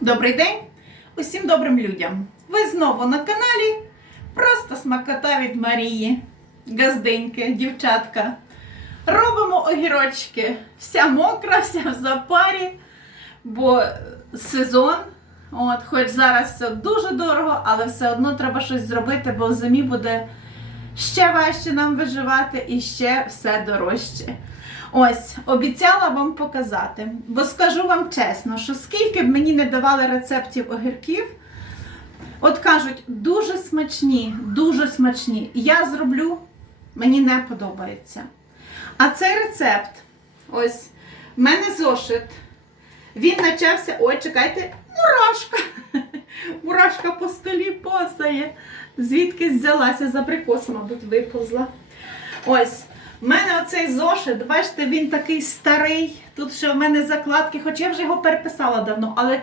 Добрий день усім добрим людям. Ви знову на каналі Просто смакота від Марії. Газденьки, дівчатка. Робимо огірочки. Вся мокра, вся в запарі, бо сезон. От, хоч зараз все дуже дорого, але все одно треба щось зробити, бо в зимі буде ще важче нам виживати і ще все дорожче. Ось, обіцяла вам показати, бо скажу вам чесно, що скільки б мені не давали рецептів огірків, от кажуть, дуже смачні, дуже смачні. Я зроблю, мені не подобається. А цей рецепт, ось, в мене зошит. Він почався. Ой, чекайте, мурашка. Мурашка по столі посає. Звідки взялася, за прикос, мабуть, виповзла. Ось. У мене оцей зошит, бачите, він такий старий. Тут ще в мене закладки, хоч я вже його переписала давно, але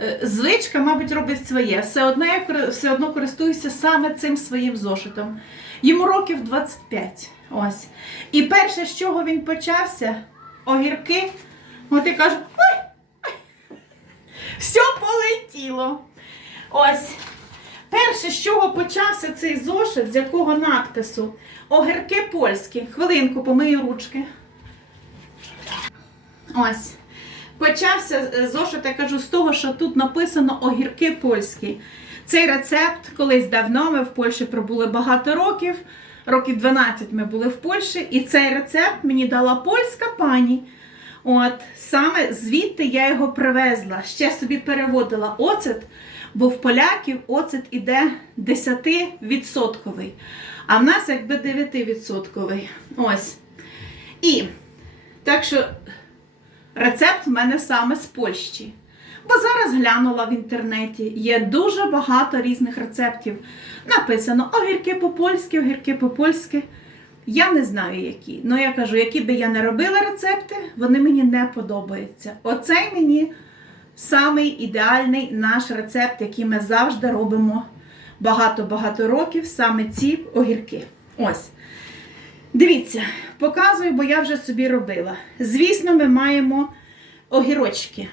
е, звичка, мабуть, робить своє. Все одно я все одно користуюся саме цим своїм зошитом. Йому років 25. Ось. І перше, з чого він почався, огірки. От я кажу, ой, все полетіло. Ось. Перше, з чого почався цей зошит, з якого надпису? Огірки польські. Хвилинку, помию ручки. Ось. Почався е, зошит, я кажу, з того, що тут написано огірки польські. Цей рецепт колись давно ми в Польщі пробули багато років. Років 12 ми були в Польщі, і цей рецепт мені дала польська пані. От саме звідти я його привезла. Ще собі переводила оцет, бо в поляків оцет іде 10%. А в нас якби 9%. Ось. І так що рецепт в мене саме з Польщі. Бо зараз глянула в інтернеті, є дуже багато різних рецептів. Написано огірки по-польськи, огірки по-польськи. Я не знаю які. Ну я кажу, які би я не робила рецепти, вони мені не подобаються. Оцей мені самий ідеальний наш рецепт, який ми завжди робимо багато-багато років, саме ці огірки. Ось. Дивіться, показую, бо я вже собі робила. Звісно, ми маємо огірочки.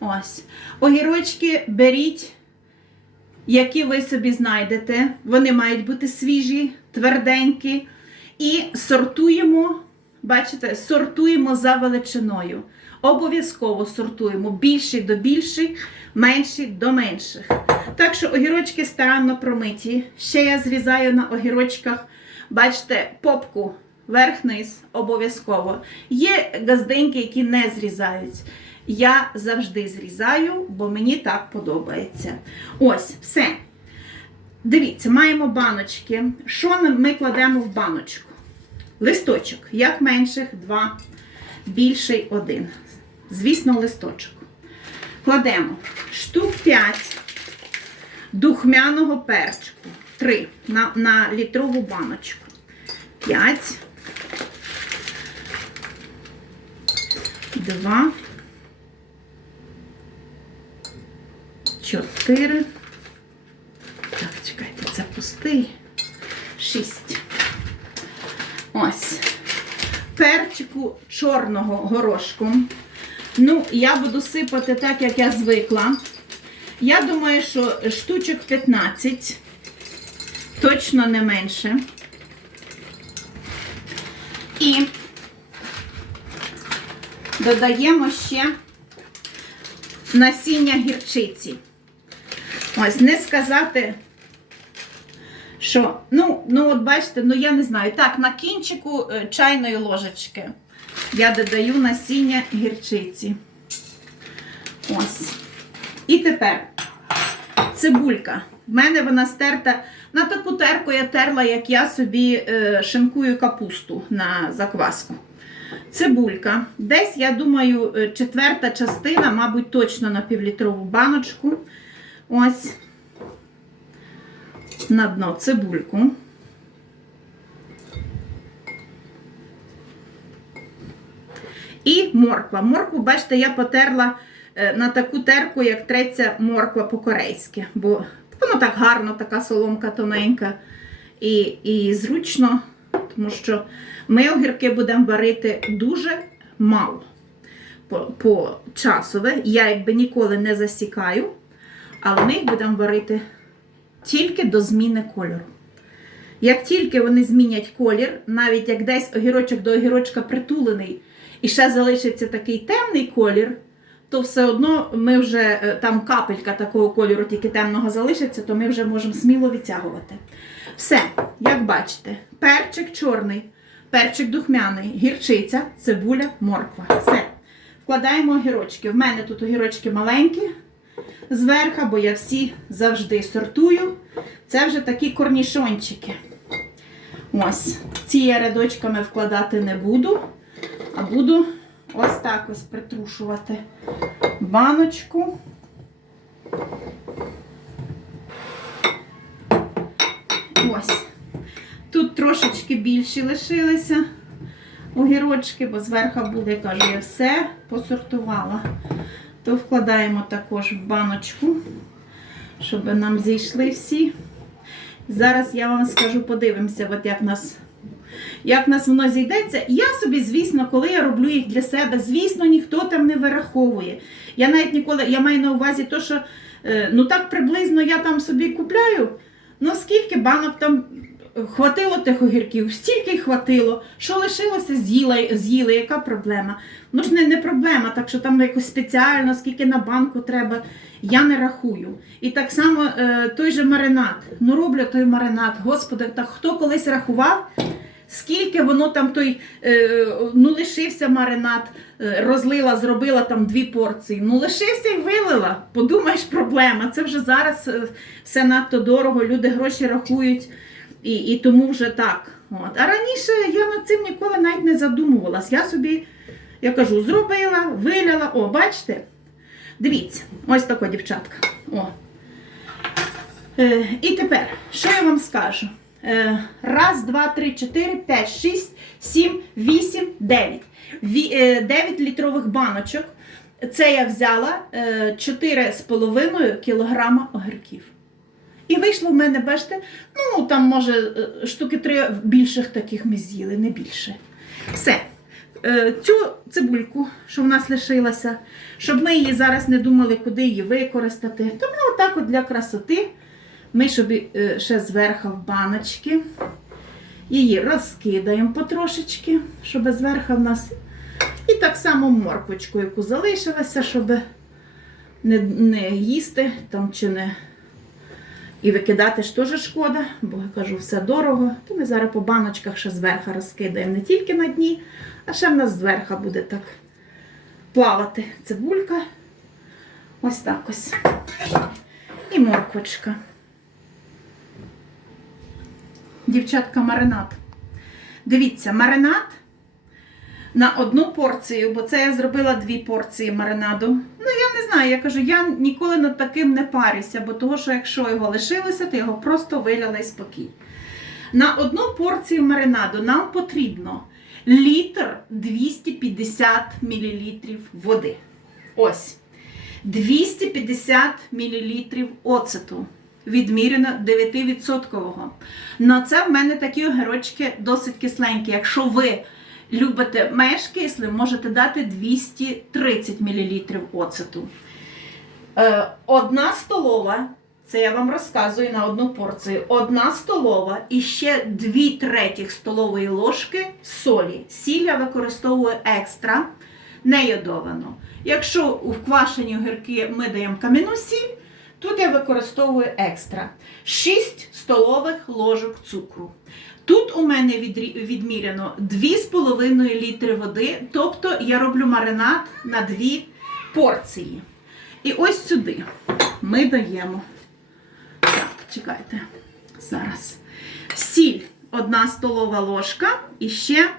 Ось. Огірочки беріть, які ви собі знайдете. Вони мають бути свіжі, тверденькі. І сортуємо, бачите, сортуємо за величиною. Обов'язково сортуємо більший до більших, менший до менших. Так що огірочки старанно промиті. Ще я зрізаю на огірочках, бачите, попку верх-низ обов'язково. Є газденьки, які не зрізають. Я завжди зрізаю, бо мені так подобається. Ось, все. Дивіться, маємо баночки. Що ми кладемо в баночку? Листочок. Як менших, два, більший один. Звісно, листочок. Кладемо штук 5 духмяного перчику. 3 на, на літрову баночку. 5. 2. 4. Так, чекайте, це пустий. Шість. Ось. Перчику чорного горошку. Ну, я буду сипати так, як я звикла. Я думаю, що штучок 15, точно не менше. І додаємо ще насіння гірчиці. Ось, не сказати, що, ну, ну от бачите, ну я не знаю. Так, на кінчику е, чайної ложечки я додаю насіння гірчиці. Ось. І тепер цибулька. В мене вона стерта. На таку терку я терла, як я собі е, шинкую капусту на закваску. Цибулька. Десь, я думаю, е, четверта частина, мабуть, точно на півлітрову баночку. Ось на дно цибульку. І морква. Моркву, бачите, я потерла е, на таку терку, як треться морква по-корейськи, бо воно так гарно, така соломка тоненька і, і зручно, тому що ми огірки будемо варити дуже мало. по, по часове. Я якби ніколи не засікаю, але ми їх будемо варити тільки до зміни кольору. Як тільки вони змінять колір, навіть як десь огірочок до огірочка притулений, і ще залишиться такий темний колір, то все одно ми вже е, там капелька такого кольору, тільки темного залишиться, то ми вже можемо сміло відтягувати. Все, як бачите, перчик чорний, перчик духмяний, гірчиця, цибуля, морква. Все. Вкладаємо огірочки. В мене тут огірочки маленькі зверху, бо я всі завжди сортую. Це вже такі корнішончики. Ось, ці я рядочками вкладати не буду, буду ось так ось притрушувати баночку. Ось. Тут трошечки більші лишилися огірочки, бо зверху я кажу, я все посортувала. То вкладаємо також в баночку, щоб нам зійшли всі. Зараз я вам скажу, подивимося, от як нас. Як нас воно зійдеться, я собі, звісно, коли я роблю їх для себе, звісно, ніхто там не вираховує. Я навіть ніколи, я маю на увазі те, що е, ну так приблизно я там собі купляю. Ну скільки банок там хватило тих огірків, стільки й хватило. Що лишилося, з'їла, з'їли, яка проблема? Ну ж не, не проблема, так що там якось спеціально, скільки на банку треба, я не рахую. І так само е, той же маринад. Ну роблю той маринад. Господи, так хто колись рахував? Скільки воно там той, е, ну лишився маринад, е, розлила, зробила там дві порції. Ну лишився і вилила. Подумаєш, проблема. Це вже зараз е, все надто дорого, люди гроші рахують і, і тому вже так. От. А раніше я над цим ніколи навіть не задумувалась. Я собі, я кажу, зробила, виляла. О, бачите? Дивіться, ось тако, дівчатка. О. Е, і тепер, що я вам скажу? Е, раз, два, три, чотири, п'ять, шість, сім, вісім, дев'ять. Е, Дев'ять літрових баночок. Це я взяла е, 4,5 кілограма огірків. І вийшло в мене, бачите, ну там, може, е, штуки три більших таких ми з'їли, не більше. Все. Е, Цю цибульку, що в нас лишилася, щоб ми її зараз не думали, куди її використати. То ми отак от для красоти. Ми е, ще зверху в баночки. Її розкидаємо потрошечки, щоб зверху в нас. І так само морквочку, яку залишилася, щоб не, не їсти там чи не. І викидати ж теж шкода, бо я кажу, все дорого. То ми зараз по баночках ще зверху розкидаємо не тільки на дні, а ще в нас зверху буде так плавати цибулька. Ось так ось. І морквочка. Дівчатка, маринад. Дивіться, маринад на одну порцію, бо це я зробила дві порції маринаду. Ну, я не знаю, я кажу, я ніколи над таким не парюся, бо того, що якщо його лишилося, то його просто виляли спокій. На одну порцію маринаду нам потрібно літр 250 мл води. Ось. 250 мл оцету. Відмірено 9%. На це в мене такі огірочки досить кисленькі. Якщо ви любите менш кислим, можете дати 230 мл оцету. Е, Одна столова, це я вам розказую на одну порцію. Одна столова і ще 2 третіх столової ложки солі. Сіль я використовую екстра, не йодовану. Якщо у квашені огірки ми даємо кам'яну сіль, тут я використовую екстра. 6 столових ложок цукру. Тут у мене відміряно 2,5 літри води, тобто я роблю маринад на 2 порції. І ось сюди ми даємо. Так, чекайте. Зараз. Сіль 1 столова ложка і ще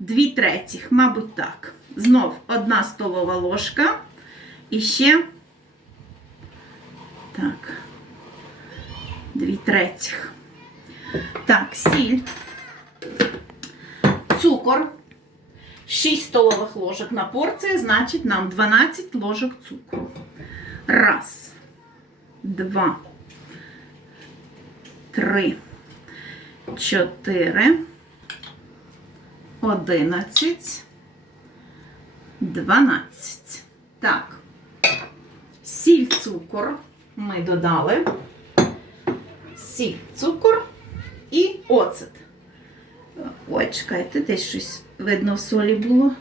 2 третіх, мабуть, так. Знов 1 столова ложка і ще. Так. 2 третіх. Так, сіль, цукор, 6 столових ложок на порцію, значить нам 12 ложок цукру. Раз, два, три, чотири, одинадцять, 12. Так. Сіль, цукор ми додали. Сіль, цукор і оцет. Ой, чекайте, десь щось видно в солі було.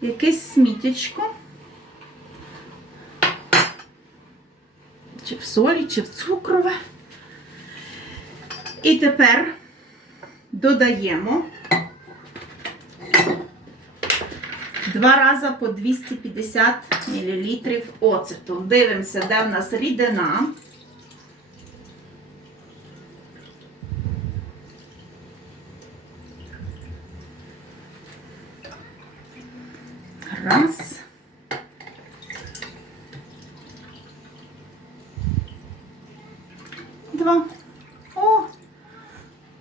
Якесь сміттячко. Чи в солі, чи в цукрове. І тепер додаємо два рази по 250 мл оцету. Дивимося, де в нас рідина. Раз. Два. О,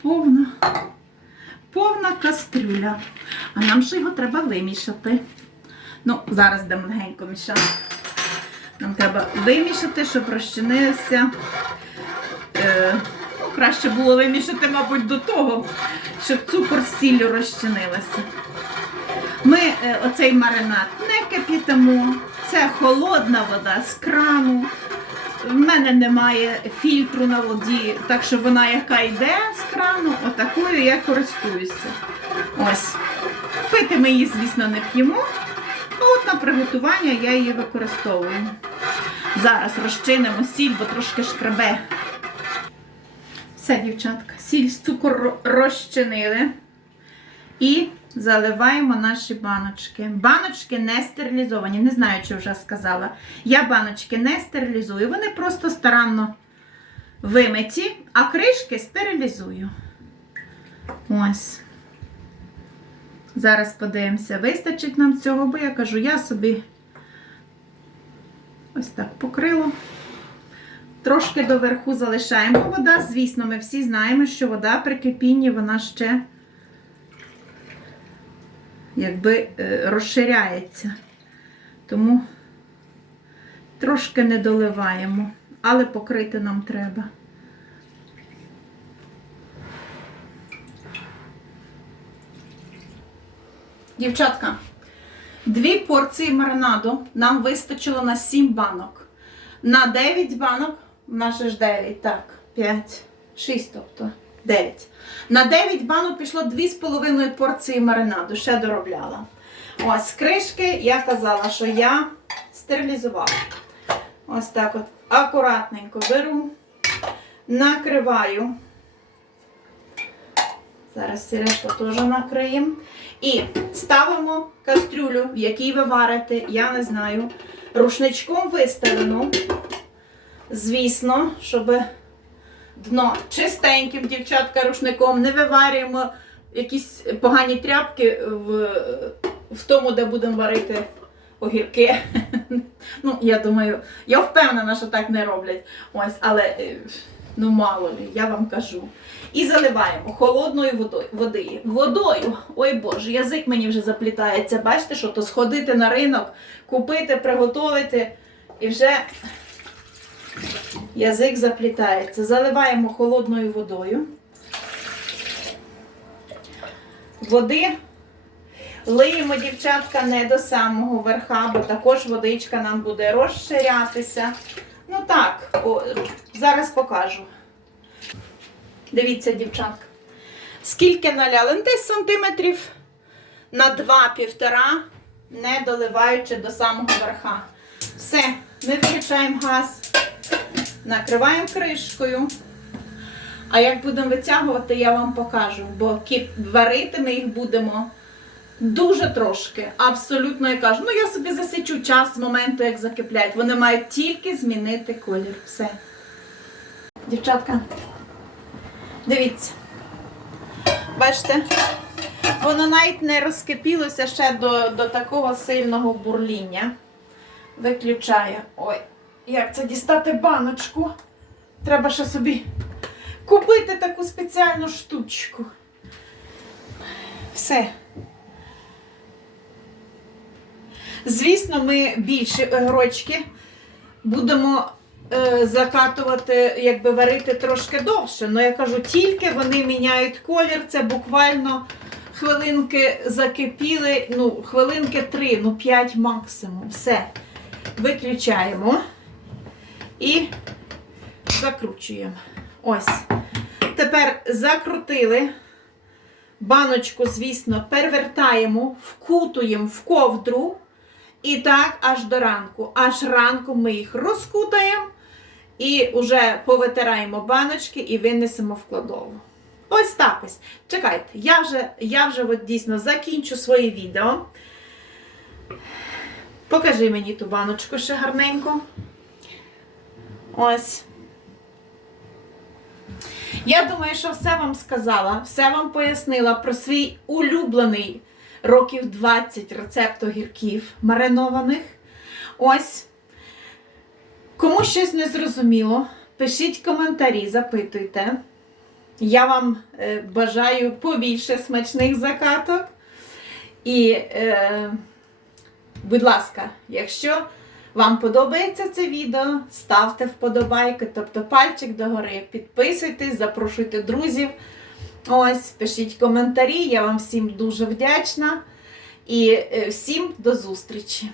повна. Повна кастрюля. А нам ще його треба вимішати. Ну, зараз будемо легенько мішати. Нам треба вимішати, щоб розчинився. Е, ну, краще було вимішати, мабуть, до того, щоб цукор з сіллю розчинилися. Ми е, оцей маринад не кипітимо. Це холодна вода з крану. В мене немає фільтру на воді, так що вона, яка йде з крану, отакою я користуюся. Ось. Пити ми її, звісно, не п'ємо. А от на приготування я її використовую. Зараз розчинимо сіль, бо трошки шкрабе. Все, дівчатка, сіль з цукор розчинили. І заливаємо наші баночки. Баночки не стерилізовані. Не знаю, чи вже сказала. Я баночки не стерилізую. Вони просто старанно вимиті, а кришки стерилізую. Ось. Зараз подивимося, вистачить нам цього, бо я кажу, я собі ось так покрила. Трошки доверху залишаємо вода. Звісно, ми всі знаємо, що вода при кипінні вона ще якби е, розширяється. Тому трошки не доливаємо, але покрити нам треба. Дівчатка, дві порції маринаду нам вистачило на 7 банок. На 9 банок, в нас ж 9, так, 5, 6, тобто 9. На 9 банок пішло 2,5 порції маринаду, ще доробляла. Ось кришки, я казала, що я стерилізувала. Ось так от акуратненько беру, накриваю. Зараз сірешку теж накриємо. І ставимо кастрюлю, в якій ви варите, я не знаю, рушничком виставлену. Звісно, щоб дно чистеньким, дівчатка, рушником, не виварюємо якісь погані тряпки в, в тому, де будемо варити огірки. Ну, я думаю, я впевнена, що так не роблять. Ось, але е, ну мало ли, я вам кажу. І заливаємо холодною водою. Води. Водою. Ой Боже, язик мені вже заплітається. Бачите, що то сходити на ринок, купити, приготувати і вже язик заплітається. Заливаємо холодною водою. Води лиємо, дівчатка, не до самого верха, бо також водичка нам буде розширятися. Ну так, о, зараз покажу. Дивіться, дівчатка. Скільки наляли? Ну, Десь сантиметрів на 2-1,5, не доливаючи до самого верха. Все, ми виключаємо газ, накриваємо кришкою. А як будемо витягувати, я вам покажу, бо варити ми їх будемо дуже трошки. Абсолютно я кажу. Ну, я собі засічу час з моменту, як закипляють. Вони мають тільки змінити колір. Все. Дівчатка, дивіться. Бачите? Воно навіть не розкипілося ще до, до такого сильного бурління. Виключаю. Ой, як це дістати баночку? Треба ще собі купити таку спеціальну штучку. Все. Звісно, ми більші огірочки будемо е, закатувати, якби варити трошки довше. Ну я кажу, тільки вони міняють колір, це буквально хвилинки закипіли, ну, хвилинки 3, ну 5 максимум. Все. Виключаємо і закручуємо. Ось. Тепер закрутили. Баночку, звісно, перевертаємо, вкутуємо в ковдру. І так аж до ранку. Аж ранку ми їх розкутаємо і вже повитираємо баночки і винесемо в кладову. Ось так ось. Чекайте, я вже, я вже от дійсно закінчу своє відео. Покажи мені ту баночку ще гарненько. Ось. Я думаю, що все вам сказала, все вам пояснила про свій улюблений років 20 рецепт огірків маринованих. Ось. Кому щось не зрозуміло, пишіть коментарі, запитуйте. Я вам е, бажаю побільше смачних закаток. І, е, будь ласка, якщо вам подобається це відео, ставте вподобайки, тобто пальчик догори, підписуйтесь, запрошуйте друзів. Ось, пишіть коментарі, я вам всім дуже вдячна. І е, всім до зустрічі!